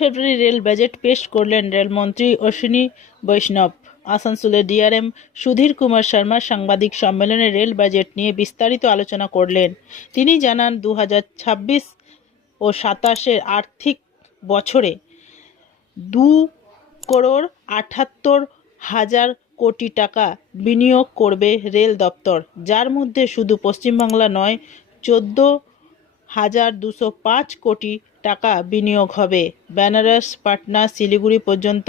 ফেব্রুয়ারি rail budget পেশ করলেন রেলমন্ত্রী অশ্বিনী বৈষ্ণব। আসানসোলে ডিআরএম সুধীর কুমার শর্মা সাংবাদিক সম্মেলনে রেল বাজেট নিয়ে বিস্তারিত আলোচনা করলেন। তিনি জানান, 2026 ও 27 আর্থিক বছরে 2,78,000 কোটি টাকা বিনিয়োগ করবে রেল দপ্তর, যার মধ্যে শুধু পশ্চিমবাংলা নয়, 14,205 কোটি টাকা বিনিয়োগ হবে। বেনারস, পাটনা, শিলিগুড়ি পর্যন্ত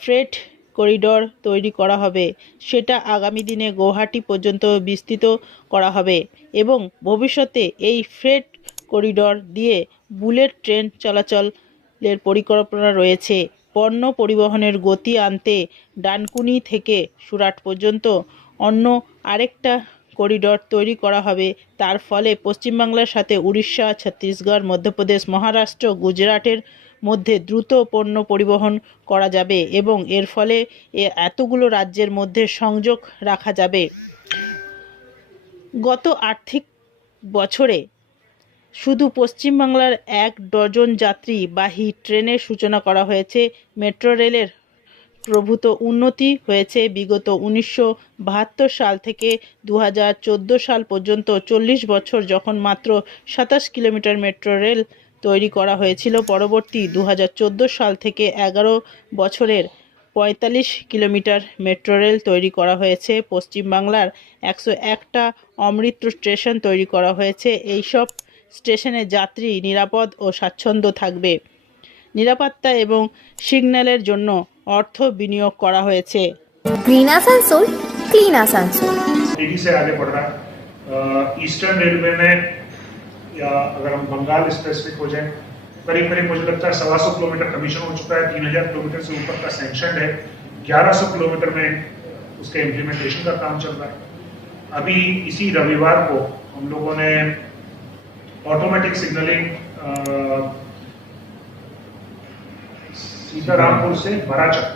ফ্রেট করিডর তৈরি করা হবে, সেটা আগামী দিনে গুয়াহাটি পর্যন্ত বিস্তৃত করা হবে এবং ভবিষ্যতে এই ফ্রেট করিডর দিয়ে বুলেট ট্রেন চলাচলের পরিকল্পনা রয়েছে। পণ্য পরিবহনের গতি আনতে ডানকুনি থেকে সুরাট পর্যন্ত অন্য আরেকটা করিডর তৈরি করা হবে। তার ফলে পশ্চিমবাংলার সাথে উড়িষ্যা, ছত্তিশগড়, মধ্যপ্রদেশ, মহারাষ্ট্র, গুজরাটের মধ্যে দ্রুত পণ্য পরিবহন করা যাবে এবং এর ফলে এতগুলো রাজ্যের মধ্যে সংযোগ রাখা যাবে। গত আর্থিক বছরে শুধু পশ্চিমবাংলার 1 ডজন যাত্রীবাহী ট্রেনের সূচনা করা হয়েছে। মেট্রো রেলের প্রভূত উন্নতি হয়েছে। বিগত 1972 সাল থেকে 2014 সাল পর্যন্ত 40 বছর যখন মাত্র 27 কিলোমিটার মেট্রো রেল তৈরি করা হয়েছিল, পরবর্তী 2014 সাল থেকে 11 বছরের 45 কিলোমিটার মেট্রো রেল তৈরি করা হয়েছে। পশ্চিমবাংলার 101টা অমৃত স্টেশন তৈরি করা হয়েছে। এইসব স্টেশনে যাত্রী নিরাপদ ও স্বাচ্ছন্দ্য থাকবে। নিরাপত্তা এবং সিগন্যালের জন্য অর্থ বিনিয়োগ করা হয়েছে। ग्रीन आसनसोल, क्लीन आसनसोल तेजी से आगे बढ़ रहा है। ईस्टर्न रेलवे में, या अगर हम बंगाल स्पेसिफिक हो जाए, करीब करीब मुझे लगता है 125 किलोमीटर कमीशन हो चुका है। 3000 किलोमीटर से ऊपर का सैंक्शन है। 1100 किलोमीटर में उसके इम्प्लीमेंटेशन का काम चल रहा है। अभी इसी रविवार को हम लोगों ने ऑटोमेटिक सिग्नलिंग सीतारामपुर से बराचक,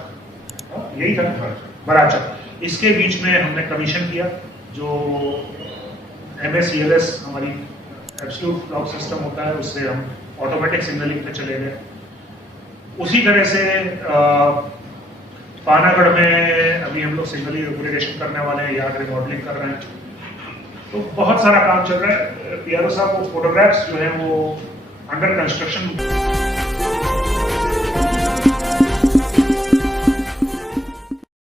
यही था बराचक, इसके बीच में हमने कमीशन किया। जो MSELS हमारी एब्सोल्यूट क्लॉक सिस्टम होता है, उससे हम ऑटोमेटिक सिग्नलिंग पे चले गए। उसी तरह से पानागढ़ में अभी हम लोग सिग्नलिंग रेगुलेशन करने वाले हैं, यार्ड रिमॉडलिंग कर रहे हैं। तो बहुत सारा काम चल रहा है। PRO साहब, वो फोटोग्राफ्स जो है वो अंडर कंस्ट्रक्शन